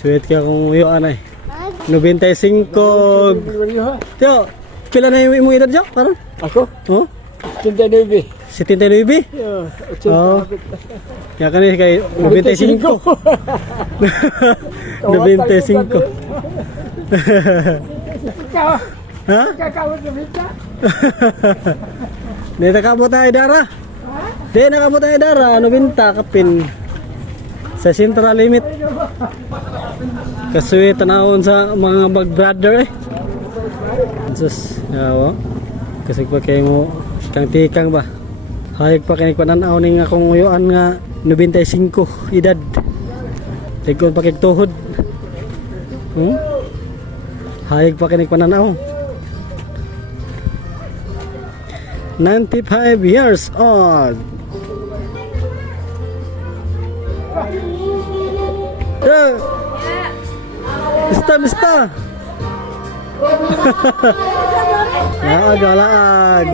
Sweet ka kung uyuan ay. 95. Tiyo, pila na yung imong edad dyan? Parang? Ako? Oh? 89. 79? Oo. Kaya ka na kay 95. 95. Ha? Kakawat na bita? Di nakabot tayo dara. Di nakabot tayo dara. 90 kapin. Sa Central Limit. Kasuwi tanawon sa mga mag-brother eh. Sus, yawa. Kasi pa kayo mo kang tikang ba. Hayag pa kayo pananaw ning akong uyuan nga 95 edad. Tigod pa kay tuhod. Hayag pa kayo pananaw. 95 years old. Mista. Laag.